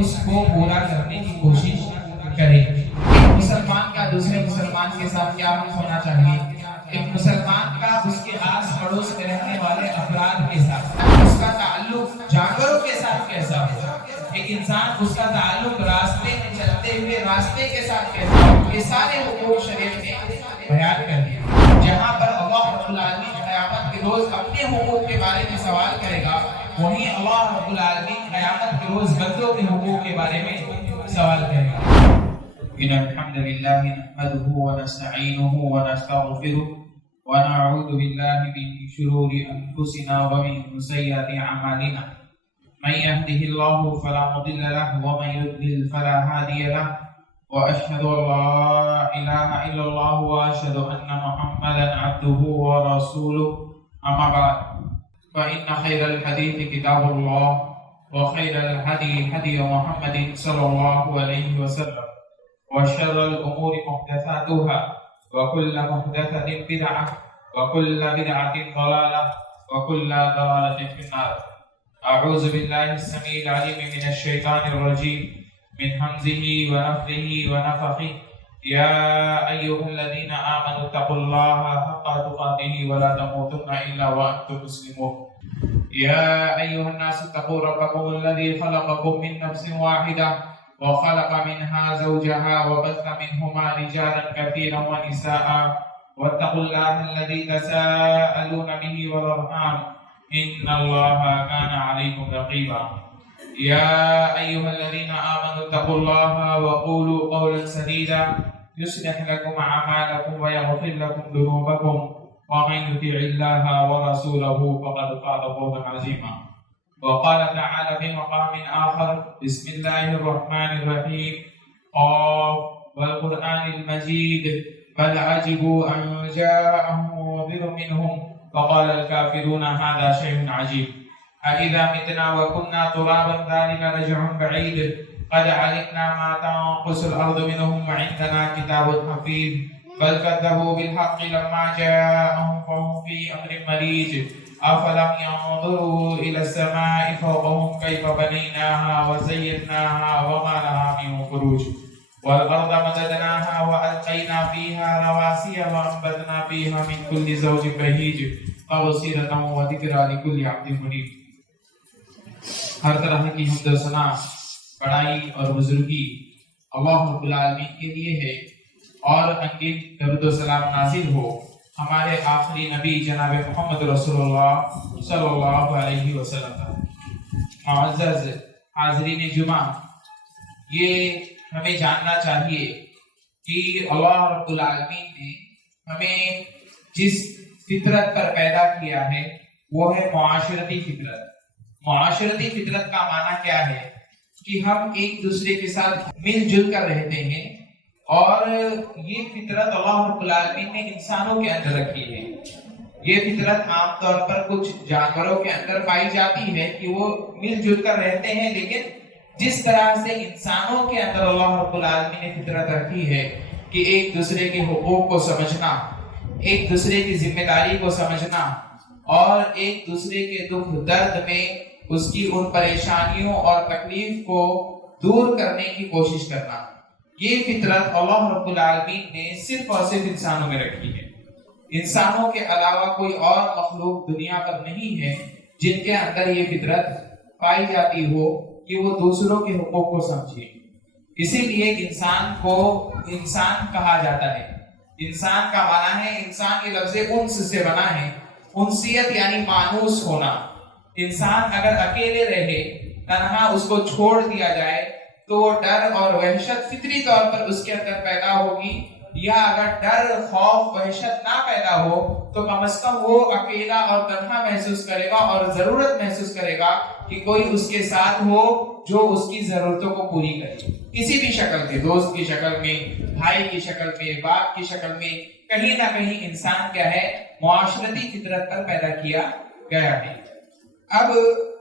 اس کو پورا کرنے کی کوشش کریں۔ ایک مسلمان کا دوسرے مسلمان کے ساتھ کیا ہونا چاہیے؟ ایک مسلمان کا اس کے آس پڑوس میں رہنے والے افراد کے ساتھ، اس کا تعلق جانوروں کے ساتھ کیسا ہو، ایک انسان اس کا تعلق راستے میں چلتے ہوئے راستے کے ساتھ کیسا ہو، یہ سارے حقوق شریعت نے بیان کر دیا۔ جہاں پر اللہ رب العالمین قیامت کے روز اپنے حقوق کے بارے میں سوال کرے گا، وہیں اللہ رب العالمین قیامت کے روز بندوں کے حقوق کے بارے میں سوال کرے گا۔ إن الحمد لله نحمده ونستعينه ونستغفره ونعوذ بالله من شرور أنفسنا ومن سيئات أعمالنا من يهده الله فلا مضل له ومن يضلل فلا هادي له وأشهد أن لا إله إلا الله وأشهد أن محمدا عبده ورسوله أما بعد فإن خير الحديث كتاب الله وخير الهدي هدي محمد صلى الله عليه وسلم وشر الأمور محدثاتها وكل محدثة بدعة وكل بدعة ضلالة وكل ضلالة في النار. أعوذ بالله السميع العليم من الشيطان الرجيم من همزه ونفخه ونفخه. يا أيها الذين آمنوا اتقوا الله حق تقاته ولا تموتن إلا وأنتم مسلمون. يا أيها الناس اتقوا ربكم الذي خلقكم من نفس واحدة وخلق منها زوجها وبث منهما رجالا كثيرا ونساء واتقوا الله الذي تساءلون به والأرحام إن الله كان عليكم رقيبا. يا أيها الذين آمنوا اتقوا الله وقولوا قولا سديدا يصلح لكم أعمالكم ويغفر لكم ذنوبكم ومن يطع الله ورسوله فقد فاز فوزا عظيما. وقال تعالى في مقام آخر بسم الله الرحمن الرحيم قاف والقرآن المجيد بل عجبوا أن جاءهم منذر منهم فقال الكافرون هذا شيء عجيب أإذا متنا وكنا ترابا ذلك رجع بعيد قد علمنا ما تنقص الأرض منهم وعندنا كتاب حفيظ بل كذبوا بالحق لما جاءهم فهم في أمر مريج أفلم ينظروا إلى السماء فوقهم كيف بنيناها وزيناها وما لها من فروج والأرض مددناها وألقينا فيها رواسي وأنبتنا فيها من كل زوج بهيج تبصرة وذكرى لكل عبد منيب. ہر طرح کی حمد و ثنا، بڑائی اور بزرگی اللہ رب العالمین کے لیے ہے، اور انگن درود و سلام نازل ہو ہمارے آخری نبی جناب محمد رسول اللہ صلی اللہ علیہ وسلم. معزز حاضرین جمعہ، یہ ہمیں جاننا چاہیے کہ اللہ رب العالمین نے ہمیں جس فطرت پر پیدا کیا ہے وہ ہے معاشرتی فطرت. معاشرتی فطرت کا معنی کیا ہے؟ کہ ہم ایک دوسرے کے ساتھ مل جل کر رہتے ہیں، اور یہ فطرت اللہ رب العالمین نے انسانوں کے اندر رکھی ہے. یہ فطرت عام طور پر کچھ جانوروں کے اندر پائی جاتی ہے کہ وہ مل جل کر رہتے ہیں، لیکن جس طرح سے انسانوں کے اندر اللہ رب العالمین نے فطرت رکھی ہے کہ ایک دوسرے کے حقوق کو سمجھنا، ایک دوسرے کی ذمہ داری کو سمجھنا، اور ایک دوسرے کے دکھ درد میں اس کی ان پریشانیوں اور تکلیف کو دور کرنے کی کوشش کرنا، یہ فطرت اللہ رب العالمین نے صرف اور صرف انسانوں میں رکھی ہے. انسانوں کے علاوہ کوئی اور مخلوق دنیا پر نہیں ہے جن کے اندر یہ فطرت پائی جاتی ہو کہ وہ دوسروں کے حقوق کو سمجھے. اسی لیے انسان کو انسان کہا جاتا ہے. انسان کا معنی ہے، انسان کے لفظ انس سے بنا ہے. انسیت یعنی مانوس ہونا. انسان اگر اکیلے رہے، تنہا اس کو چھوڑ دیا جائے تو ڈر اور وحشت فطری طور پر اس کے اندر پیدا ہوگی، یا اگر ڈر، خوف، وحشت نہ پیدا ہو تو کم از کم وہ اکیلا اور تنہا محسوس کرے گا، اور ضرورت محسوس کرے گا کہ کوئی اس کے ساتھ ہو جو اس کی ضرورتوں کو پوری کرے، کسی بھی شکل میں، دوست کی شکل میں، بھائی کی شکل میں، باپ کی شکل میں. کہیں نہ کہیں انسان کیا ہے؟ معاشرتی فطرت پر پیدا کیا گیا ہے. اب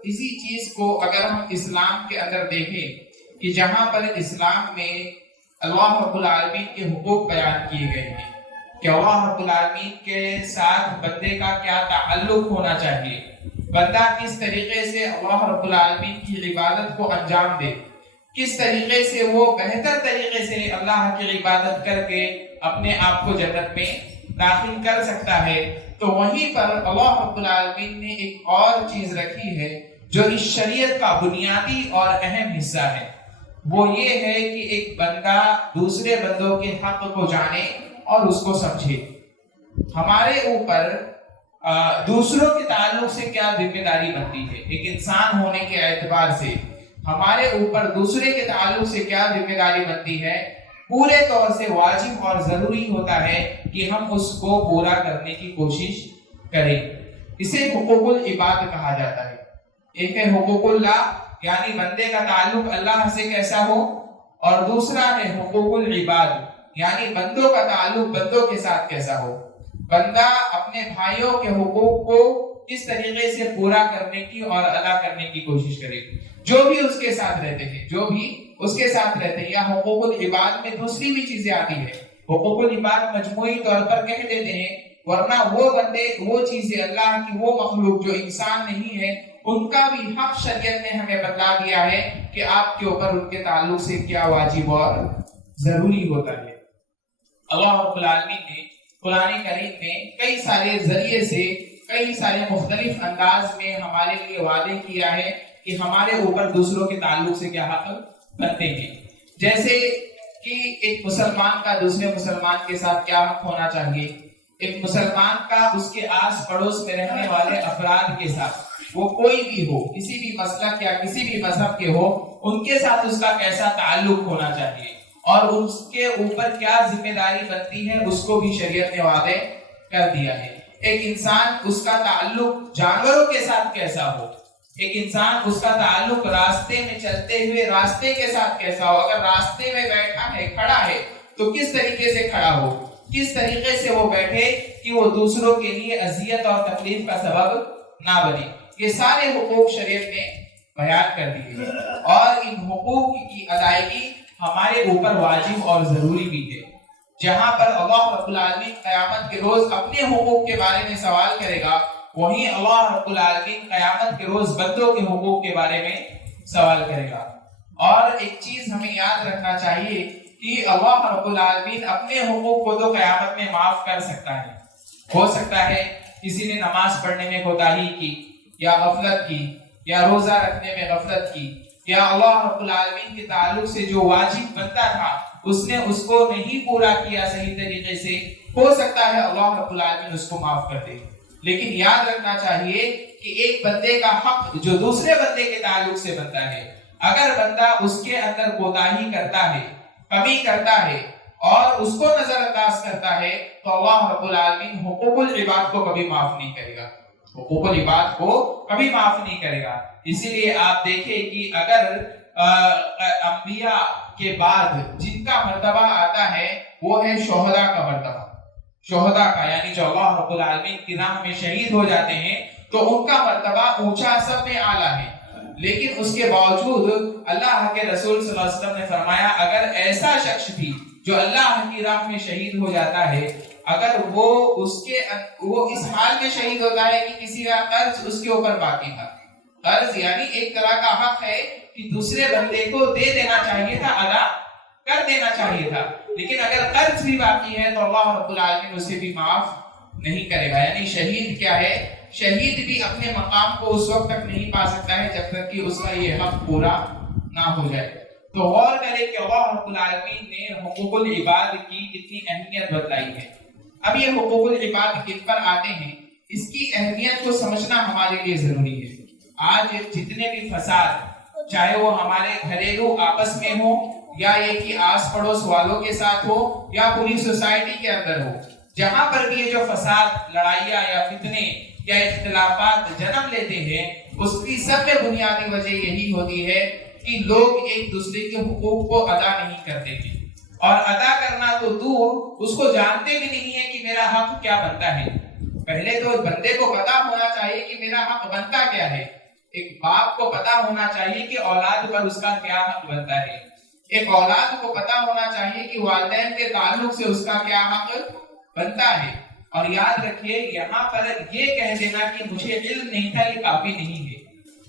اسی چیز کو اگر ہم اسلام کے اندر دیکھیں کہ جہاں پر اسلام میں اللہ رب العالمین کے حقوق بیان کیے گئے ہیں کہ اللہ رب العالمین کے ساتھ بندے کا کیا تعلق ہونا چاہیے، بندہ کس طریقے سے اللہ رب العالمین کی عبادت کو انجام دے، کس طریقے سے وہ بہتر طریقے سے اللہ کی عبادت کر کے اپنے آپ کو جنت میں داخل کر سکتا ہے، تو وہیں پر اللہ رب العالمین نے ایک اور چیز رکھی ہے جو اس شریعت کا بنیادی اور اہم حصہ ہے۔ وہ یہ ہے کہ ایک بندہ دوسرے بندوں کے حق کو جانے اور اس کو سمجھے۔ ہمارے اوپر دوسروں کے تعلق سے کیا ذمہ داری بنتی ہے، ایک انسان ہونے کے اعتبار سے ہمارے اوپر دوسرے کے تعلق سے کیا ذمہ داری بنتی ہے، پورے طور سے واجب اور ضروری ہوتا ہے کہ ہم اس کو پورا کرنے کی کوشش کریں۔ اسے حقوق العباد کہا جاتا ہے۔ ایک ہے حقوق اللہ، یعنی بندے کا تعلق اللہ سے کیسا ہو، اور دوسرا ہے حقوق العباد، یعنی بندوں کا تعلق بندوں کے ساتھ کیسا ہو۔ بندہ اپنے بھائیوں کے حقوق کو اس طریقے سے پورا کرنے کی اور ادا کرنے کی کوشش کرے، جو بھی اس کے ساتھ رہتے ہیں، جو بھی اس کے ساتھ رہتے ہیں۔ یا حقوق العباد میں دوسری بھی چیزیں آتی ہیں۔ حقوق العباد مجموعی طور پر کہہ دیتے ہیں، ورنہ وہ بندے، وہ چیزیں، اللہ کی وہ مخلوق جو انسان نہیں ہے، ان کا بھی حق شریعت نے ہمیں بتلا دیا ہے کہ آپ کے اوپر ان کے تعلق سے کیا واجب اور ضروری ہوتا ہے۔ اللہ رب العالمین نے قرآن کریم میں کئی سارے ذریعے سے، کئی سارے مختلف انداز میں ہمارے لیے وعدے کیا ہے کہ ہمارے اوپر دوسروں کے تعلق سے کیا حق بنتے ہیں۔ جیسے کہ ایک مسلمان کا دوسرے مسلمان کے ساتھ کیا حق ہونا چاہیے، ایک مسلمان کا اس کے آس پڑوس میں رہنے والے افراد کے ساتھ، وہ کوئی بھی ہو، کسی بھی مسلک یا کسی بھی مذہب کے ہو، ان کے ساتھ اس کا کیسا تعلق ہونا چاہیے اور اس کے اوپر کیا ذمہ داری بنتی ہے، اس کو بھی شریعت نے واضح کر دیا ہے۔ ایک انسان، اس کا تعلق جانوروں کے ساتھ کیسا ہو، ایک انسان اس کا تعلق راستے میں چلتے ہوئے راستے کے ساتھ کیسا ہو، اگر راستے میں بیٹھا ہے، کھڑا ہے، تو کس طریقے سے کھڑا ہو، کس طریقے سے وہ بیٹھے کہ وہ دوسروں کے لیے اذیت اور تکلیف کا سبب نہ بنے۔ یہ سارے حقوق شریعت نے بیان کر دیے ہیں، اور ان حقوق کی ادائیگی ہمارے اوپر واجب اور ضروری بھی ہے۔ جہاں پر اللہ رب العالمین قیامت کے روز اپنے حقوق کے بارے میں سوال کرے گا، وہیں اللہ رب العالمین قیامت کے روز بندوں کے حقوق کے بارے میں سوال کرے گا۔ اور ایک چیز ہمیں یاد رکھنا چاہیے کہ اللہ رب العالمین اپنے حقوق کو تو قیامت میں معاف کر سکتا ہے۔ ہو سکتا ہے کسی نے نماز پڑھنے میں کوتاہی کی، یا غفلت کی، یا روزہ رکھنے میں غفلت کی، یا اللہ رب العالمین کے تعلق سے جو واجب بنتا تھا اس نے اس کو نہیں پورا کیا صحیح طریقے سے، ہو سکتا ہے اللہ رب العالمین اس کو معاف کر دے۔ لیکن یاد رکھنا چاہیے کہ ایک بندے کا حق جو دوسرے بندے کے تعلق سے بنتا ہے، اگر بندہ اس کے اندر کوتاہی کرتا ہے، کمی کرتا ہے اور اس کو نظر انداز کرتا ہے، تو اللہ رب العالمین حقوق العباد کو کبھی معاف نہیں کرے گا، حقوق العباد کو کبھی معاف نہیں کرے گا۔ اسی لیے آپ دیکھیں کہ اگر انبیاء کے بعد جن کا مرتبہ آتا ہے وہ ہے شہداء کا مرتبہ، شہداء کا، یعنی جو اللہ رب العالمین کی راہ میں شہید ہو جاتے ہیں، تو ان کا مرتبہ اونچا، سب میں اعلیٰ ہے۔ لیکن اس کے باوجود اللہ کے رسول صلی اللہ علیہ وسلم نے فرمایا، اگر ایسا شخص بھی جو اللہ کی راہ میں شہید ہو جاتا ہے، اگر وہ اس حال میں شہید ہوتا ہے کہ کسی کا قرض اس کے اوپر باقی تھا، قرض یعنی ایک طرح کا حق ہے کہ دوسرے بندے کو دے دینا چاہیے تھا، ادا کر دینا چاہیے تھا، لیکن اگر قرض بھی باقی ہے تو اللہ رب العالمین اسے بھی معاف نہیں کرے گا۔ یعنی شہید کیا ہے، شہید بھی اپنے مقام کو اس وقت تک نہیں پا سکتا ہے جب تک کہ اس کا یہ حق پورا نہ ہو جائے۔ تو غور کریں کہ اللہ رب العالمین نے حقوق العباد کی کتنی اہمیت بتلائی ہے۔ اب یہ حقوق العباد کن پر آتے ہیں، اس کی اہمیت کو سمجھنا ہمارے لیے ضروری ہے۔ آج جتنے بھی فساد، چاہے وہ ہمارے گھریلو آپس میں ہو، یا یہ کہ آس پڑوس والوں کے ساتھ ہو، یا پوری سوسائٹی کے اندر ہو، جہاں پر بھی یہ جو فساد، لڑائیاں یا فتنے یا اختلافات جنم لیتے ہیں، اس کی سب میں بنیادی وجہ یہی ہوتی ہے کہ لوگ ایک دوسرے کے حقوق کو ادا نہیں کرتے ہیں، اور ادا کرنا تو دور، اس کو جانتے بھی نہیں ہے کہ میرا حق کیا بنتا ہے۔ پہلے تو بندے کو پتا ہونا چاہیے کہ میرا حق بنتا کیا ہے۔ ایک باپ کو پتا ہونا چاہیے کہ اولاد پر اس کا کیا حق بنتا ہے، ایک اولاد کو پتا ہونا چاہیے کہ والدین کے تعلق سے اس کا کیا حق بنتا ہے۔ اور یاد رکھیے، یہاں پر یہ کہہ دینا کہ مجھے علم نہیں تھا، یہ کافی نہیں ہے۔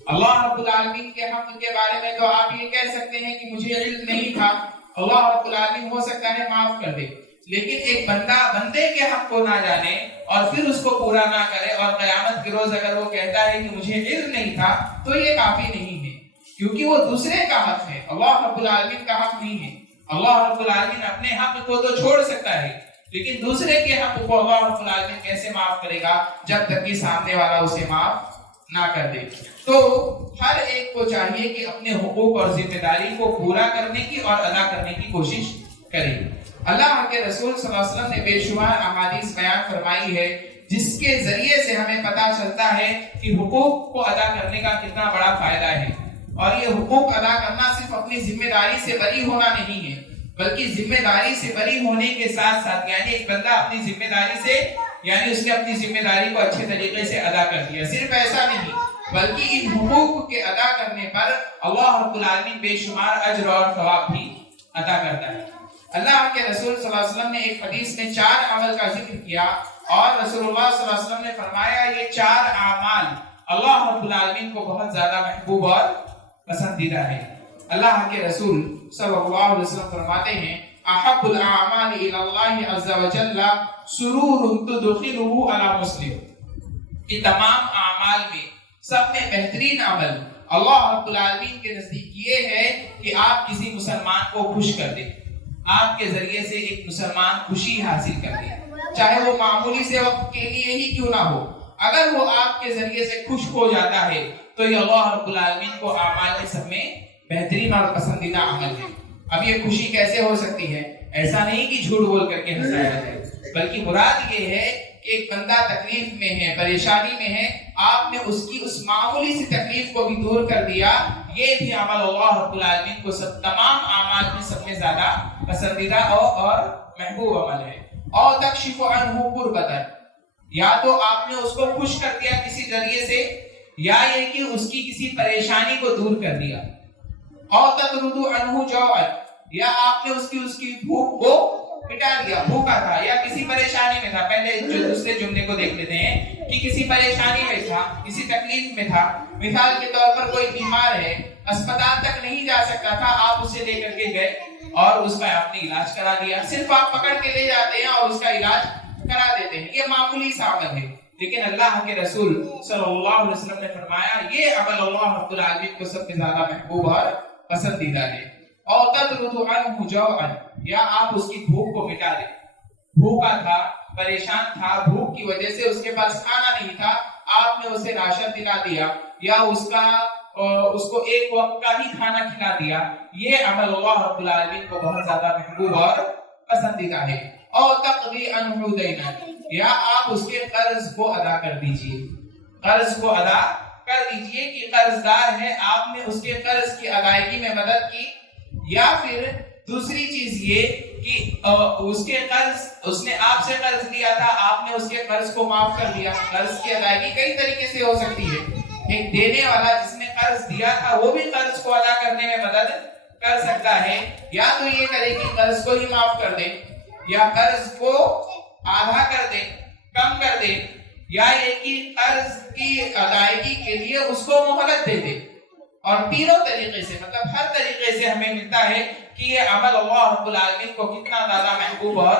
اللہ رب العالمین کے حق کے بارے میں تو آپ یہ کہہ سکتے ہیں کہ مجھے علم نہیں تھا، اللہ رب العالمین ہو سکتا ہے معاف کر دے، لیکن ایک بندہ بندے کے حق کو نہ جانے اور پھر اس کو پورا نہ کرے اور قیامت کے روز اگر وہ کہتا ہے کہ مجھے علم نہیں تھا تو یہ کافی نہیں ہے، کیونکہ وہ دوسرے کا حق ہے، اللہ رب العالمین کا حق نہیں ہے۔ اللہ رب العالمین اپنے حق کو تو چھوڑ سکتا ہے، لیکن دوسرے کے حق کو اللہ رب العالمین کیسے معاف کرے گا جب تک کہ سامنے والا اسے معاف نہ کر دے۔ تو ہر ایک کو چاہیے کہ اپنے حقوق اور ذمہ داری کو پورا کرنے کی اور ادا کرنے کی کوشش کرے۔ اللہ کے رسول صلی اللہ علیہ وسلم نے بے شمار احادیث بیان فرمائی ہے جس کے ذریعے سے ہمیں پتہ چلتا ہے کہ حقوق کو ادا کرنے کا کتنا بڑا فائدہ ہے، اور یہ حقوق ادا کرنا صرف اپنی ذمہ داری سے بری ہونا نہیں ہے، بلکہ ذمہ داری سے بری ہونے کے ساتھ ساتھ یعنی ایک بندہ اپنی ذمہ داری سے یعنی اس نے اپنی ذمہ داری کو اچھے طریقے سے ادا کر دیا، صرف ایسا نہیں بلکہ ان حقوق کے ادا کرنے پر اللہ رب العالمین بے شمار اجر اور ثواب بھی عطا کرتا ہے۔ اللہ کے رسول صلی اللہ علیہ وسلم نے ایک حدیث میں 4 عمل کا ذکر کیا اور رسول اللہ صلی اللہ علیہ وسلم نے فرمایا یہ 4 اعمال اللہ رب العالمین کو بہت زیادہ محبوب اور پسندیدہ ہے۔ اللہ کے رسول صلی اللہ علیہ وسلم فرماتے ہیں احب الاعمال الى اللہ عز وجل سرور تدخلہ علی مسلم، کہ تمام اعمال میں سب میں بہترین عمل اللہ رب العالمین کے نزدیک یہ ہے کہ آپ کسی مسلمان کو خوش کر دیں، آپ کے ذریعے سے ایک مسلمان خوشی حاصل کر دیں، چاہے وہ معمولی سے وقت کے لیے ہی کیوں نہ ہو، اگر وہ آپ کے ذریعے سے خوش ہو جاتا ہے تو یہ اللہ رب العالمین کو اعمال کے سب میں بہترین اور پسندیدہ عمل ہے۔ اب یہ خوشی کیسے ہو سکتی ہے؟ ایسا نہیں کہ جھوٹ بول کر کے ہنسایا جائے، بلکہ مراد یہ ہے کہ ایک بندہ تکلیف میں ہے، پریشانی میں ہے، آپ نے اس کی اس معمولی سی تکلیف کو بھی دور کر دیا، یہ بھی عمل اللہ رب العالمین کو سب تمام اعمال میں سب سے زیادہ پسندیدہ اور محبوب عمل ہے۔ اور تکشف عنہ قربتا، یا تو آپ نے اس کو خوش کر دیا کسی ذریعے سے، یا یہ کہ اس کی کسی پریشانی کو دور کر دیا، اور تطرد عنہ جوعا، یا آپ نے اس کی بھوک کو مٹا دیا، بھوکا تھا یا کسی پریشانی میں تھا۔ پہلے جو دوسرے جملے کو دیکھ لیتے ہیں کہ کسی پریشانی میں تھا، کسی تکلیف میں تھا، مثال کے طور پر کوئی بیمار ہے، اسپتال تک نہیں جا سکتا تھا، آپ اسے لے کر کے گئے اور اس کا آپ نے علاج کرا دیا، صرف آپ پکڑ کے لے جاتے ہیں اور اس کا علاج کرا دیتے ہیں، یہ معمولی سا عمل ہے، لیکن اللہ کے رسول صلی اللہ علیہ وسلم نے فرمایا یہ عمل اللہ رب العالمین کو سب سے زیادہ محبوب اور پسندیدہ ہے۔ اور تطرد عنہ جوعا، یا آپ اس کی بھوک کو مٹا دیں، بھوکا تھا، پریشان تھا، بھوک کی وجہ سے اس کے پاس کھانا نہیں تھا، آپ نے اسے راشن دلا دیا یا اس کو ایک وقت کا ہی کھانا کھلا دیا، یہ عمل اللہ رب العالمین کو بہت زیادہ محبوب اور پسندیدہ ہے۔ اور تقضی عنہ دینا، یا آپ اس کے قرض کو ادا کر دیجئے، قرض کو ادا کر دیجئے کہ قرض دار ہے، آپ نے اس کے قرض کی ادائیگی میں مدد کی، یا پھر دوسری چیز یہ کہ اس نے آپ سے قرض لیا تھا، آپ نے اس کے قرض کو معاف کر دیا۔ قرض کی ادائیگی کئی طریقے سے ہو سکتی ہے، ایک دینے والا جس نے قرض دیا تھا وہ بھی قرض کو ادا کرنے میں مدد کر سکتا ہے، یا تو یہ کرے کہ قرض کو ہی معاف کر دے، یا قرض کو آدھا کر دے، کم کر دے، یا یہ کہ قرض کی ادائیگی کے لیے اس کو مہلت دے دے۔ اور تینوں طریقے سے مطلب ہر طریقے سے ہمیں ملتا ہے کہ یہ عمل اللہ رب العالمین کو کتنا زیادہ محبوب اور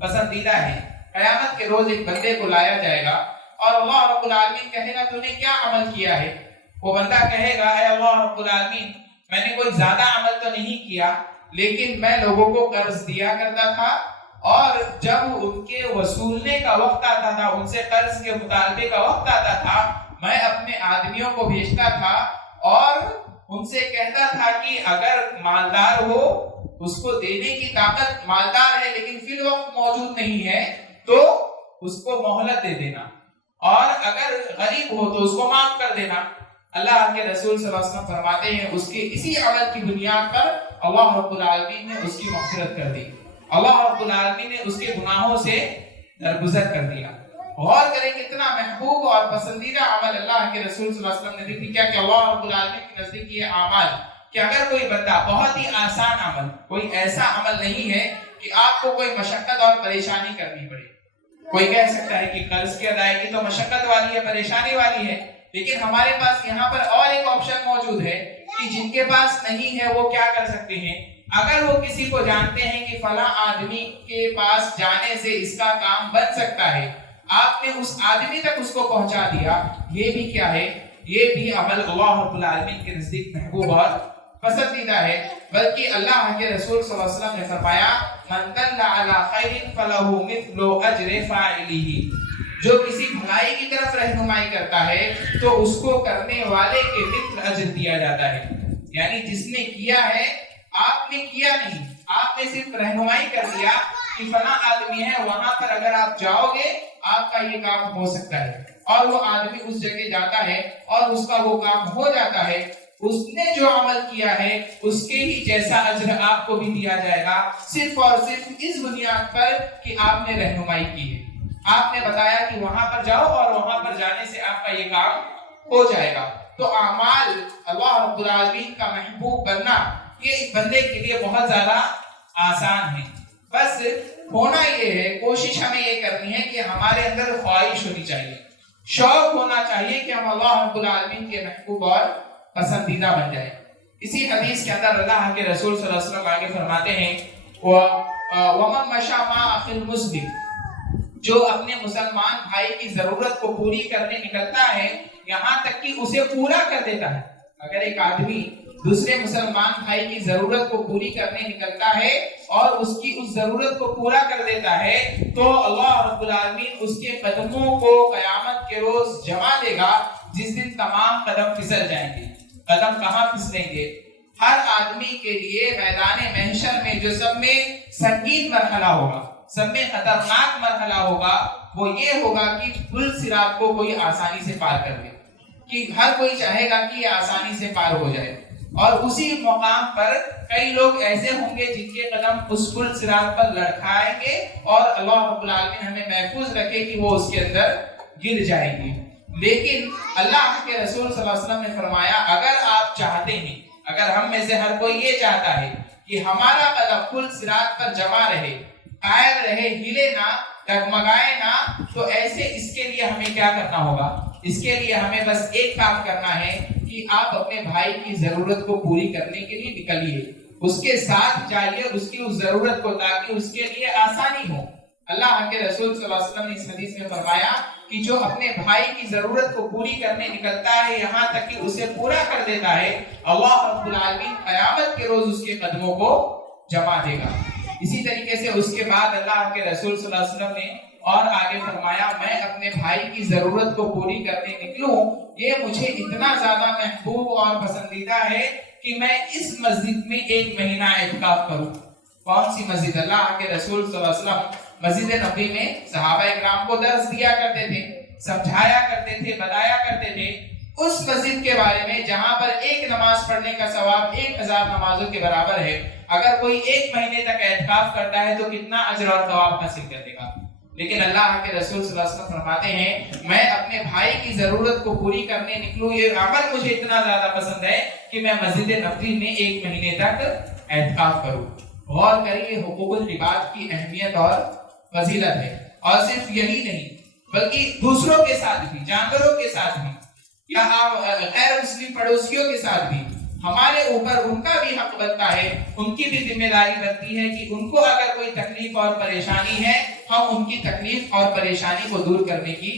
پسندیدہ ہے۔ قیامت کے روز ایک بندے کو لایا جائے گا اور اللہ رب العالمین کہے گا تو نے کیا عمل کیا ہے؟ وہ بندہ کہے گا اے اللہ رب العالمین میں نے کوئی زیادہ عمل تو نہیں کیا، لیکن میں لوگوں کو قرض دیا کرتا تھا، اور جب ان کے وصولنے کا وقت آتا تھا، ان سے قرض کے مطالبے کا وقت آتا تھا، میں اپنے آدمیوں کو بھیجتا تھا اور ان سے کہتا تھا کہ اگر مالدار ہو اس کو دینے کی طاقت، مالدار ہے لیکن فی الوقت موجود نہیں ہے تو اس کو مہلت دے دینا، اور اگر غریب ہو تو اس کو معاف کر دینا۔ اللہ کے رسول صلی اللہ علیہ وسلم فرماتے ہیں اس کے اسی عمل کی بنیاد پر اللہ رب العالمین نے اس کی مغفرت کر دی، اللہ رب العالمین نے اس کے گناہوں سے درگزر کر دیا۔ غور کریں کتنا محبوب اور پسندیدہ عمل اللہ کے رسول صلی اللہ علیہ وسلم نے ذکر کیا کہ اللہ رب العالمین کے نزدیک یہ اعمال کہ اگر کوئی بندہ بہت ہی آسان عمل، کوئی ایسا عمل نہیں ہے کہ آپ کو کوئی مشقت اور پریشانی کرنی پڑے۔ کوئی کہہ سکتا ہے کہ قرض کی ادائیگی تو مشقت والی ہے، پریشانی والی ہے، لیکن ہمارے پاس یہاں پر اور ایک آپشن موجود ہے کہ جن کے پاس نہیں ہے وہ کیا کر سکتے ہیں. اگر وہ کسی کو جانتے ہیں کہ فلاں آدمی کے پاس جانے سے اس کا کام بن سکتا ہے, آپ نے اس آدمی تک اس کو پہنچا دیا, یہ بھی کیا ہے, یہ بھی عمل اللہ رب العالمین کے نزدیک محبوب اور پسندیدہ ہے. بلکہ اللہ کے رسول صلی اللہ علیہ وسلم نے فرمایا من دل علی خیر فلہ مثل اجر فاعلہ, جو کسی بھلائی کی طرف رہنمائی کرتا ہے تو اس کو کرنے والے کے مثل اجر دیا جاتا ہے. یعنی جس نے کیا ہے, آپ نے کیا نہیں, آپ نے صرف رہنمائی کر دیا کہ فلاں آدمی ہے, وہاں پر اگر آپ جاؤ گے آپ کا یہ کام ہو سکتا ہے, اور وہ آدمی اس جگہ جاتا ہے اور اس کا وہ کام ہو جاتا ہے. اس نے جو عمل کیا ہے اس کے ہی جیسا اجر آپ کو بھی دیا جائے گا, صرف اور صرف اس بنیاد پر کہ آپ نے رہنمائی کی ہے, آپ نے بتایا کہ وہاں پر جاؤ اور وہاں پر جانے سے آپ کا یہ کام ہو جائے گا. تو اعمال اللہ رب العالمین کا محبوب بننا یہ ایک بندے کے لیے بہت زیادہ آسان ہے. بس ہونا یہ ہے, کوشش ہمیں یہ کرنی ہے کہ ہمارے اندر خواہش ہونی چاہیے, شوق ہونا چاہیے کہ ہم اللہ رب العالمین کے محبوب اور پسندیدہ بن جائے. اسی حدیث کے اندر اللہ کے رسول صلی اللہ علیہ وسلم آگے فرماتے ہیں وَمَن مَشَى مَعَ أَخِي الْمُسْلِمِ, جو اپنے مسلمان بھائی کی ضرورت کو پوری کرنے نکلتا ہے یہاں تک کہ اسے پورا کر دیتا ہے. اگر ایک آدمی دوسرے مسلمان بھائی کی ضرورت کو پوری کرنے نکلتا ہے اور اس کی اس ضرورت کو پورا کر دیتا ہے تو اللہ رب العالمین اس کے قدموں کو قیامت کے روز جما دے گا, جس دن تمام قدم پھسل جائیں گے. قدم کہاں پھسلیں گے؟ ہر آدمی کے لیے میدان محشر میں جو سب میں سنگین مرحلہ ہوگا, سب میں خطرناک مرحلہ ہوگا, وہ یہ ہوگا کہ پل صراط کو کوئی آسانی سے پار کر دے, کہ ہر کوئی چاہے گا کہ یہ آسانی سے پار ہو جائے. اور اسی مقام پر کئی لوگ ایسے ہوں گے جن کے قدم اس پل صراط پر لڑکھائیں گے اور اللہ رب العالمین ہمیں محفوظ رکھے کہ وہ اس کے اندر گر جائیں گے. لیکن اللہ کے رسول صلی اللہ علیہ وسلم نے فرمایا اگر آپ چاہتے ہیں, اگر ہم میں سے ہر کوئی یہ چاہتا ہے کہ ہمارا قدم پل صراط پر جمع رہے, قائم رہے, ہلے نہ, ڈگمگائے نہ, تو ایسے اس کے لیے ہمیں کیا کرنا ہوگا؟ اس کے لیے ہمیں بس ایک کام کرنا ہے کہ آپ اپنے بھائی کی ضرورت کو پوری کرنے کے لیے نکلیے, اس کے ساتھ جائیے اس کی اس ضرورت کو, تاکہ اس کے لیے آسانی ہو. اللہ کے رسول صلی اللہ علیہ وسلم نے اس حدیث میں فرمایا کہ جو اپنے بھائی کی ضرورت کو پوری کرنے نکلتا ہے یہاں تک کہ اسے پورا کر دیتا ہے, اللہ رب العالمین قیامت کے روز اس کے قدموں کو جما دے گا. اسی طریقے سے اس کے بعد اللہ کے رسول صلی اللہ علیہ وسلم نے اور آگے فرمایا میں اپنے بھائی کی ضرورت کو پوری کرنے نکلوں, یہ مجھے اتنا زیادہ محبوب اور پسندیدہ ہے کہ میں اس مسجد میں 1 مہینہ اعتکاف کروں. کون سی مسجد؟ اللہ کے رسول صلی اللہ علیہ وسلم مسجد نبوی میں صحابہ اکرام کو درس دیا کرتے تھے, سمجھایا کرتے تھے, بتایا کرتے تھے. اس مسجد کے بارے میں جہاں پر 1 نماز پڑھنے کا ثواب 1000 نمازوں کے برابر ہے, اگر کوئی 1 مہینے تک اعتکاف کرتا ہے تو کتنا اجر اور ثواب حاصل کر لے گا. لیکن اللہ کے رسول صلی اللہ علیہ وسلم فرماتے ہیں میں اپنے بھائی کی ضرورت کو پوری کرنے نکلوں, یہ عمل مجھے اتنا زیادہ پسند ہے کہ میں مسجد نبوی میں 1 مہینے تک اعتکاف کروں. غور کریے حقوق العباد کی اہمیت اور فضیلت ہے. اور صرف یہی نہیں بلکہ دوسروں کے ساتھ بھی, جانوروں کے ساتھ بھی, یا غیر مسلم پڑوسیوں کے ساتھ بھی ہمارے اوپر ان کا بھی حق بنتا ہے, ان کی بھی ذمہ داری بنتی ہے کہ ان کو اگر کوئی تکلیف اور پریشانی ہے ہم ان کی تکلیف اور پریشانی کو دور کرنے کی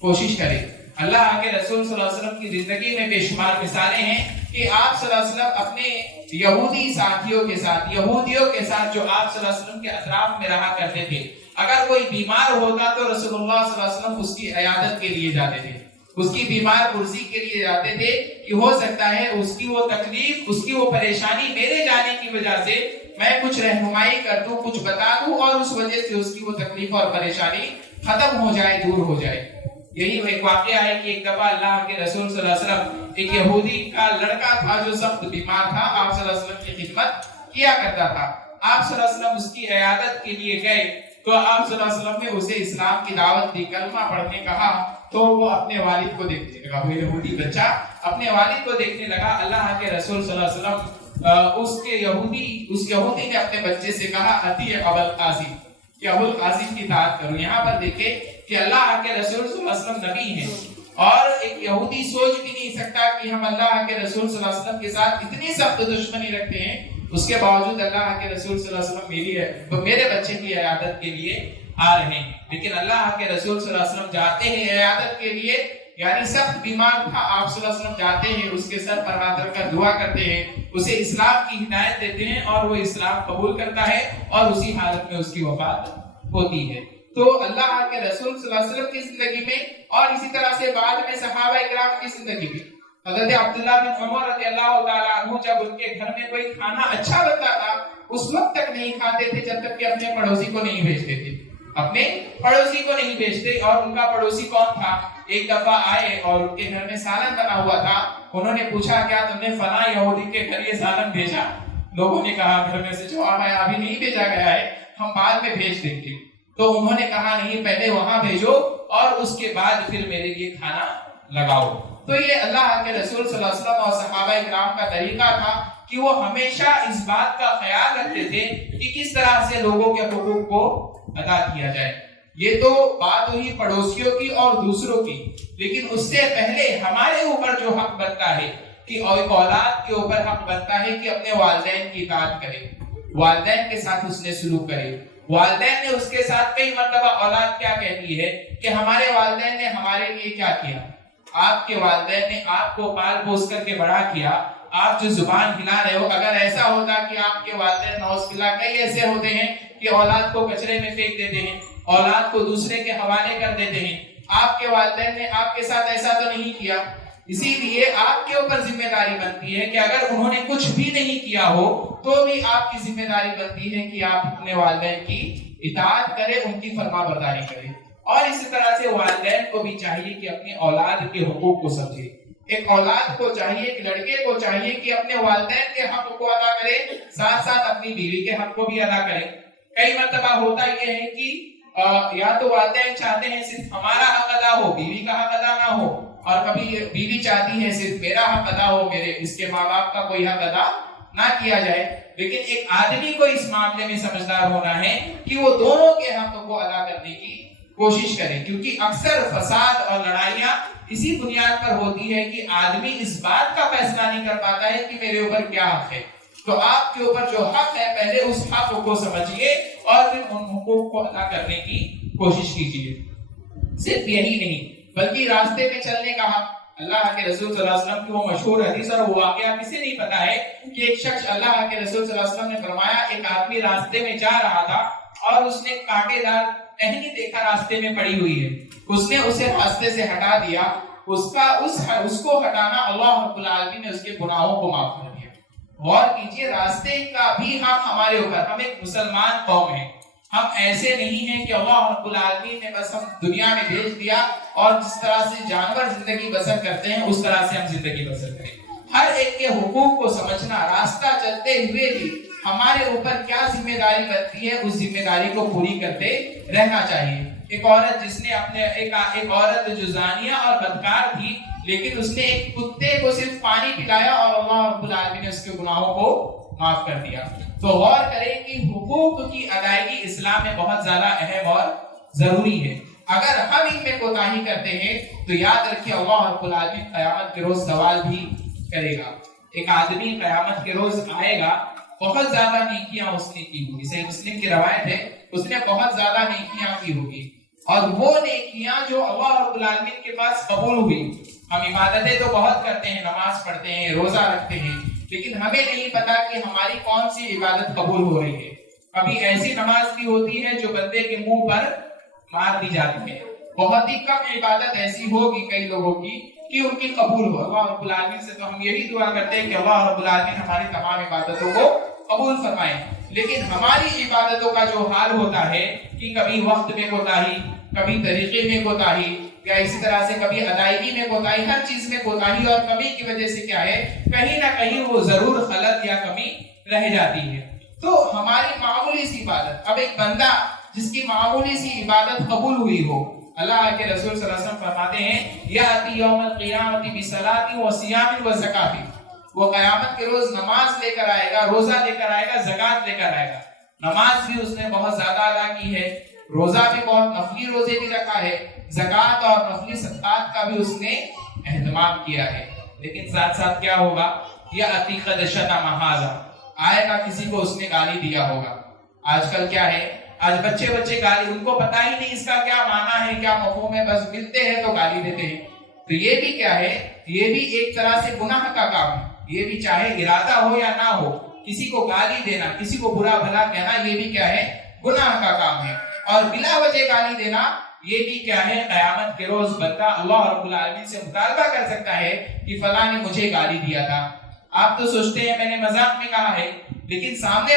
کوشش کریں. اللہ کے رسول صلی اللہ علیہ وسلم کی زندگی میں بے شمار مثالیں ہیں کہ آپ صلی اللہ علیہ وسلم اپنے یہودی ساتھیوں کے ساتھ, یہودیوں کے ساتھ جو آپ صلی اللہ علیہ وسلم کے اطراف میں رہا کرتے تھے, اگر کوئی بیمار ہوتا تو رسول اللہ صلی اللہ علیہ وسلم اس کی عیادت کے لیے جاتے تھے, اس کی بیمار پرسی کے لیے جاتے تھے کہ ہو سکتا ہے اس کی وہ تکلیف, اس کی وہ پریشانی میرے جانے کی وجہ سے میں کچھ رہنمائی کر دوں, کچھ بتا دوں اور اس وجہ سے اس کی وہ تکلیف اور پریشانی ختم ہو جائے, دور ہو جائے. یہی ایک واقعہ ہے کہ ایک دفعہ اللہ کے رسول صلی اللہ علیہ وسلم ایک یہودی کا لڑکا تھا جو سخت بیمار تھا, آپ صلی اللہ علیہ وسلم کی خدمت کیا کرتا تھا. آپ صلی اللہ علیہ وسلم اس کی عیادت کے لیے گئے تو آپ صلی اللہ علیہ وسلم نے اسے اسلام کی دعوت دی, کلمہ پڑھنے کہا تو وہ اپنے والد کو دیکھنے لگا, وہ یہودی بچہ اپنے والد کو دیکھنے لگا. اللہ کے رسول صلی اللہ علیہ وسلم اس یہودی نے اپنے بچے سے کہا اطیع ابا القاسم, کہ ابو القاسم کی اطاعت کرو. یہاں پر دیکھیں کہ اللہ کے رسول صلی اللہ علیہ وسلم نبی ہیں اور ایک یہودی سوچ بھی نہیں سکتا کہ ہم اللہ کے رسول صلی اللہ علیہ وسلم کے ساتھ اتنی سخت دشمنی رکھتے ہیں، اس کے باوجود اللہ کے رسول صلی اللہ علیہ وسلم میرے بچے کی عیادت کے لیے آ رہے ہیں۔ لیکن اللہ کے رسول صلی اللہ علیہ وسلم جاتے ہیں عیادت کے لیے، یعنی سخت بیمار تھا، آپ صلی اللہ علیہ وسلم جاتے ہیں، اس کے سر پر ہاتھ رکھ کر دعا کرتے ہیں، اسے اسلام کی ہدایت دیتے ہیں اور وہ اسلام قبول کرتا ہے اور اسی حالت میں اس کی وفات ہوتی ہے۔ تو اللہ کے رسول صلی اللہ علیہ وسلم کی زندگی میں اور اسی طرح سے بعد میں صحابہ اکرام کی زندگی میں حضرت عبداللہ بن عمر رضی اللہ تعالیٰ عنہ جب ان کے گھر میں کوئی کھانا اچھا بنتا تھا اس وقت تک نہیں کھاتے تھے جب تک کہ اپنے پڑوسی کو نہیں بھیجتے تھے، اپنے پڑوسی کو نہیں بھیجتے۔ اور ان کا پڑوسی کون تھا؟ ایک دفعہ آئے اور ان کے گھر میں سالن بنا ہوا تھا، انہوں نے پوچھا کیا تم نے فلاں یہودی کے گھر یہ سالن بھیجا؟ لوگوں نے کہا گھر میں سے جواب آیا ابھی نہیں بھیجا گیا ہے، ہم بعد میں بھیج دیں گے۔ تو انہوں نے کہا نہیں، پہلے وہاں بھیجو اور اس کے بعد پھر میرے لیے کھانا لگاؤ۔ تو یہ اللہ کے رسول صلی اللہ علیہ وسلم اور صحابہ اکرام کا طریقہ تھا کہ وہ ہمیشہ اس بات کا خیال رکھتے تھے کہ کس طرح سے لوگوں کے حقوق کو ادا کیا جائے۔ یہ تو بات ہوئی پڑوسیوں کی اور دوسروں کی، لیکن اس سے پہلے ہمارے اوپر جو حق بنتا ہے کہ اولاد کے اوپر حق بنتا ہے کہ اپنے والدین کی اطاعت کرے، والدین کے ساتھ اس نے سلوک کرے۔ والدین نے اس کے ساتھ کئی مرتبہ اولاد کیا کہتی ہے کہ ہمارے والدین نے ہمارے لیے کیا کیا؟ آپ کے والدین نے آپ کو پال پوس کر کے بڑا کیا، آپ جو زبان ہلا رہے ہو، اگر ایسا ہوتا کہ آپ کے والدین نعوذ باللہ کئی ایسے ہوتے ہیں کہ اولاد کو کچرے میں پھینک دیتے ہیں، اولاد کو دوسرے کے حوالے کر دیتے ہیں، آپ کے والدین نے آپ کے ساتھ ایسا تو نہیں کیا۔ اسی لیے آپ کے اوپر ذمہ داری بنتی ہے کہ اگر انہوں نے کچھ بھی نہیں کیا ہو تو بھی آپ کی ذمہ داری بنتی ہے کہ آپ اپنے والدین کی اطاعت کریں، ان کی فرما برداری کریں۔ اور اسی طرح سے والدین کو بھی چاہیے کہ اپنی اولاد کے حقوق کو سمجھے۔ ایک اولاد کو چاہیے، ایک لڑکے کو چاہیے کہ اپنے والدین کے حق کو ادا کرے، ساتھ ساتھ اپنی بیوی کے حق کو بھی ادا کرے۔ کئی مرتبہ ہوتا یہ ہے کہ یا تو والدین چاہتے ہیں صرف ہمارا حق ادا ہو، بیوی کا حق ادا نہ ہو، اور کبھی بیوی چاہتی ہے صرف میرا حق ادا ہو، میرے اس کے ماں باپ کا کوئی حق ادا نہ کیا جائے۔ لیکن ایک آدمی کو اس معاملے میں سمجھدار ہونا ہے کہ وہ دونوں کے حق کو ادا کرنے کی کوشش کرے، کیونکہ اکثر فساد اور لڑائیاں اسی بنیاد پر ہوتی ہے کہ آدمی اس بات کا فیصلہ نہیں کر پاتا ہے کہ میرے اوپر کیا حق ہے۔ تو آپ کے اوپر جو حق ہے پہلے اس حق کو سمجھیے اور پھر ان حقوق کو ادا کرنے کی کوشش کیجیے۔ صرف یہی نہیں بلکہ راستے میں چلنے کا حق۔ اللہ کے رسول صلی اللہ علیہ وسلم کی وہ مشہور حدیث اور وہ واقعہ کسی نہیں پتا ہے کہ ایک شخص، اللہ کے رسول صلی اللہ علیہ وسلم نے فرمایا ایک آدمی راستے میں جا رہا تھا اور اس نے کانٹے دار ٹہنی دیکھا راستے میں پڑی ہوئی ہے، اس نے اسے راستے سے ہٹا دیا۔ اس کو ہٹانا اللہ رب العالمین نے اس کے گناہوں کو معاف کر دیا۔ غور کیجئے، راستے کا بھی حق ہمارے اوپر۔ ہم ایک مسلمان قوم ہیں، ہم ایسے نہیں ہیں کہ اللہ رب العالمین نے بس ہم دنیا میں بھیج دیا اور جس طرح سے جانور زندگی بسر کرتے ہیں اس طرح سے ہم زندگی بسر کریں۔ ہر ایک کے حقوق کو سمجھنا، راستہ چلتے ہوئے بھی ہمارے اوپر کیا ذمہ داری بنتی ہے اس ذمہ داری کو پوری کرتے رہنا چاہیے۔ ایک عورت جس نے ایک عورت جو زانیہ اور بدکار تھی، لیکن اس نے ایک کتے کو صرف پانی پلایا اور اللہ رب العالمین نے اس کے گناہوں کو معاف کر دیا۔ تو غور کریں کہ حقوق کی ادائیگی اسلام میں بہت زیادہ اہم اور ضروری ہے۔ اگر ہم ان میں کوتاہی کرتے ہیں تو یاد رکھیے اللہ رب العالمین قیامت کے روز سوال بھی کرے گا۔ ایک آدمی قیامت کے روز آئے گا، بہت زیادہ نیکیاں اس نے کی ہوگی، صحیح مسلم کی روایت ہے، اس نے بہت زیادہ نیکیاں کی ہوگی، اور وہ نیکیاں جو اللہ رب العالمین کے پاس قبول ہوئی۔ ہم عبادتیں تو بہت کرتے ہیں، نماز پڑھتے ہیں، روزہ رکھتے ہیں، لیکن ہمیں نہیں پتا کہ ہماری کون سی عبادت قبول ہو رہی ہے۔ کبھی ایسی نماز بھی ہوتی ہے جو بندے کے منہ پر مار دی جاتی ہے، بہت ہی کم عبادت ایسی ہوگی کئی لوگوں کی کہ ان کی قبول ہو۔ اللہ رب العالمین سے تو ہم یہی دعا کرتے ہیں کہ اللہ رب العالمین ہماری تمام عبادتوں کو قبول فرمائے، لیکن ہماری عبادتوں کا جو حال ہوتا ہے کہ کبھی وقت میں کوتاہی، کبھی طریقے میں کوتاہی، یا اسی طرح سے کبھی ادائیگی میں کوتاہی، ہر چیز میں کوتاہی اور کمی کی وجہ سے کیا ہے، کہیں نہ کہیں وہ ضرور خلل یا کمی رہ جاتی ہے۔ تو ہماری معمولی سی عبادت، اب ایک بندہ جس کی معمولی سی عبادت قبول ہوئی ہو، اللہ کے رسول صلی اللہ علیہ وسلم فرماتے ہیں یاتی یوم القیامت بصلاۃ و صیام و زکات، وہ قیامت کے روز نماز لے کر آئے گا، روزہ لے کر آئے گا، زکات لے کر آئے گا۔ نماز بھی اس نے بہت زیادہ ادا کی ہے، روزہ بھی بہت نفلی روزے بھی رکھا ہے, زکات اور نفلی صدقات کا بھی اس نے اہتمام کیا ہے. لیکن ساتھ ساتھ کیا ہوگا, یہ عتیقہ شتم ھذا, آئے گا کسی کو اس نے گالی دیا ہوگا. آج کل کیا ہے, آج بچے گالی, ان کو پتہ ہی نہیں اس کا کیا معنی ہے, کیا مفہوم ہے, بس ملتے ہیں تو گالی دیتے ہیں. تو یہ بھی کیا ہے, یہ بھی ایک طرح سے گناہ کا کام ہے. یہ بھی چاہے ارادہ ہو یا نہ ہو, کسی کو گالی دینا, کسی کو برا بھلا کہنا, یہ بھی کیا ہے, گناہ کا کام ہے. اور بلا وجہ گالی دینا, یہ بھی کیا ہے, قیامت کے روز بندہ اللہ رب العالمین سے مطالبہ کر سکتا ہے کہ فلاں نے مجھے گالی دیا تھا. آپ تو سوچتے ہیں میں نے مذاق میں کہا ہے, لیکن سامنے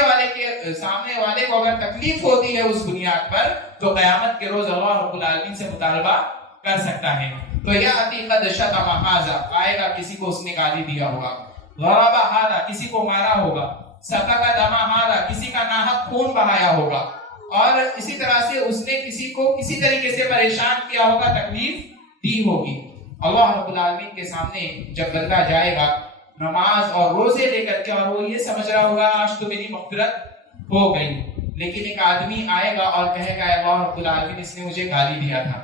والے کو اگر تکلیف ہوتی ہے اس بنیاد پر, تو قیامت کے روز اللہ رب العالمین سے مطالبہ کر سکتا ہے. تو یہ عتیقہ شتم ھذا, آئے گا کسی کو اس نے گالی دیا ہوگا, ضرب ھذا, کسی کو مارا ہوگا, سفک دم ھذا, کسی کا ناحق خون بہایا ہوگا, اور اسی طرح سے اس نے کسی کو کسی طریقے سے پریشان کیا ہوگا, تکلیف دی ہوگی. اللہ رب العالمین کے سامنے جب بندہ جائے گا نماز اور روزے لے کر کے, اور وہ یہ سمجھ رہا ہوگا آج تو میری مغفرت ہو گئی, لیکن ایک آدمی آئے گا اور کہے گا اللہ رب العالمین اس نے مجھے گالی دیا تھا,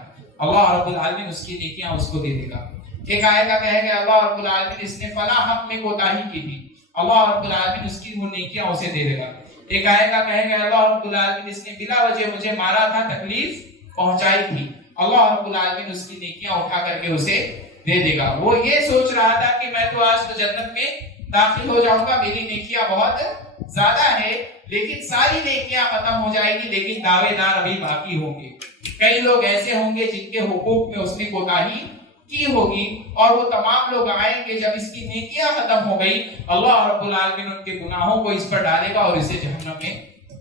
اللہ رب العالمین اس کی نیکیاں اس کو دے دے گا. ایک آئے گا کہے گا اللہ رب العالمین اس نے فلاں حق میں کوتاہی کی تھی, اللہ رب العالمین اس کی وہ نیکیاں اسے دے دے گا. ایک آئے گا کہے گا اللہ رب العالمین اس نے بلا وجہ مجھے مارا تھا, تکلیف پہنچائی تھی, اللہ رب العالمین اس کی نیکیاں اٹھا کر کے اسے دے دے گا. وہ یہ سوچ رہا تھا کہ میں تو آج تو جنت میں داخل ہو جاؤں گا, میری نیکیاں بہت زیادہ ہے, لیکن ساری نیکیاں ختم ہو جائے گی, لیکن دعوے دار ابھی باقی ہوں گے. کئی لوگ ایسے ہوں گے جن کے حقوق میں اس نے کوتاہی کی ہوگی, اور وہ تمام لوگ آئیں گے جب اس کی نیکیاں ختم ہو گئی, اللہ رب العالمین ان کے گناہوں کو اس پر ڈالے گا اور اسے جہنم میں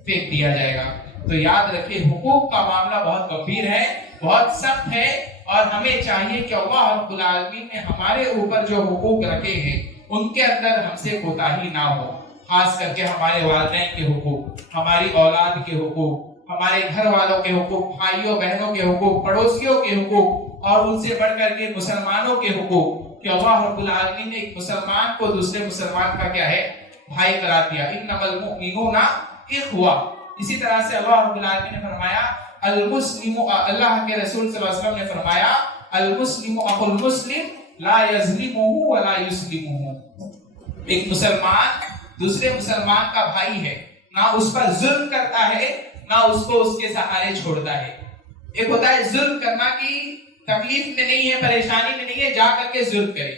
پھینک دیا جائے گا. تو یاد رکھیں, حقوق کا معاملہ بہت گمبھیر ہے, بہت سخت ہے, اور ہمیں چاہیے کہ اللہ رب العالمین نے ہمارے اوپر جو حقوق رکھے ہیں ان کے اندر ہم سے کوتاہی نہ ہو. خاص کر کے ہمارے والدین کے حقوق, ہماری اولاد کے حقوق, ہمارے گھر والوں کے حقوق, بھائیوں بہنوں کے حقوق, پڑوسیوں کے حقوق, اور ان سے بڑھ کر کے مسلمانوں کے حقوق, کہ اللہ رب العالمین نے ایک مسلمان کو دوسرے مسلمان کا کیا ہے, بھائی قرار دیا. انما المؤمنون اخوہ. اسی طرح سے اللہ رب العالمین نے فرمایا المسلم, اللہ کے رسول صلی اللہ علیہ وسلم نے فرمایا المسلم اخو المسلم لا یظلمہ ولا یسلمہ. ایک مسلمان دوسرے مسلمان کا بھائی ہے, نہ اس پر ظلم کرتا ہے, نہ اس کو اس کے سہارے چھوڑتا ہے. ایک ہوتا ہے ظلم کرنا کی تکلیف میں نہیں ہے, پریشانی میں نہیں ہے, جا کر کے ظلم کرے,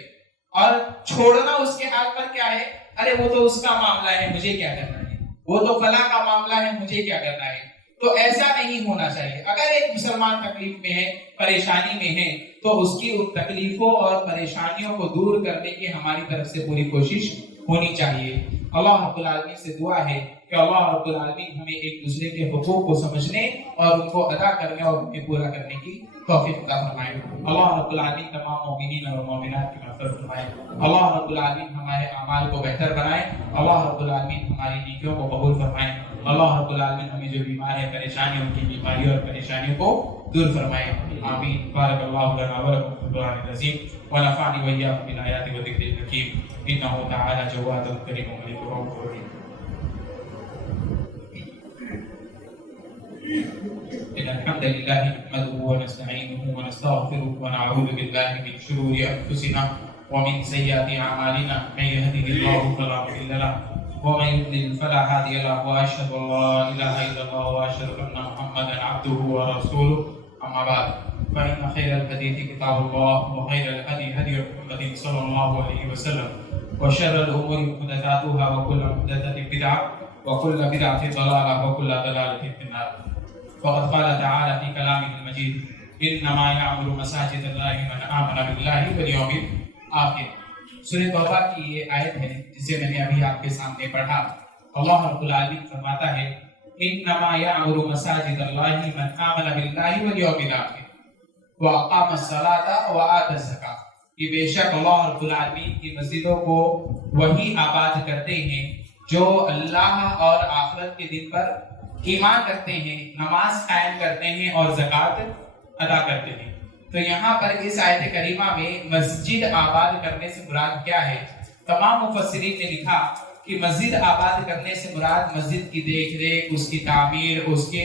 اور چھوڑنا اس کے حال پر کیا ہے, ارے وہ تو اس کا معاملہ ہے, مجھے کیا کرنا ہے, وہ تو فلاں کا معاملہ ہے, مجھے کیا کرنا ہے. تو ایسا نہیں ہونا چاہیے. اگر ایک مسلمان تکلیف میں ہے, پریشانی میں ہے, تو اس کی ان تکلیفوں اور پریشانیوں کو دور کرنے کی ہماری طرف سے پوری کوشش ہونی چاہیے. اللہ رب العالمین سے دعا ہے کہ اللہ رب العالمین ہمیں ایک دوسرے کے حقوق کو سمجھنے اور ان کو ادا کرنے اور انہیں پورا کرنے کی توفیق عطا فرمائے. اللہ رب العالمین تمام مومنین اور مومنات کی مغفرت فرمائے. اللہ رب العالمین ہمارے اعمال کو بہتر بنائے. اللہ رب العالمین ہماری نیکیوں کو قبول فرمائے. اللہ رب العالمین ہمیں جو بیمار ہے پریشانی, ان کی بیماریوں اور پریشانیوں کو دور فرمائے. آمین. بارک اللہ لنا ولکم فی القرآن العظیم ونفعنی وإیاکم بالآیات والذکر الحکیم. انہ تعالی جواد کریم مجید رؤوف رحیم. إن الحمد لله نحمده ونستعينه ونستغفره ونعوذ بالله من شرور أنفسنا ومن سيئات أعمالنا. من يهده الله فلا مضل له ومن يضلل فلا هادي له وأشهد أن لا إله إلا الله وأشهد أن محمدا عبده ورسوله. أما بعد فإن خير الحديث كتاب الله وخير الهدي هدي محمد صلى الله عليه وسلم وشر الأمور محدثاتها وكل محدثة بدعة وكل بدعة ضلالة وكل ضلالة في النار. فقد قال تعالى في كلامه المجيد انما يعمر مساجد الله من آمن بالله واليوم الآخر. سورہ توبہ کی یہ آیت ہے جسے میں نے ابھی آپ کے سامنے پڑھا. اللہ رب العالمین فرماتا ہے انما يعمر مساجد الله من آمن بالله واليوم الآخر واقام الصلاة وآتى الزکاة. کہ بے شک اللہ رب العالمین کی مسجدوں کو وہی آباد کرتے ہیں جو اللہ اور آخرت کے دن پر ایمان کرتے ہیں, نماز قائم کرتے ہیں اور زکوٰۃ ادا کرتے ہیں. تو یہاں پر اس آیت کریمہ میں مسجد آباد کرنے سے مراد کیا ہے؟ تمام مفسرین نے لکھا کہ مسجد آباد کرنے سے مراد مسجد کی دیکھ ریکھ, اس کی تعمیر, اس کے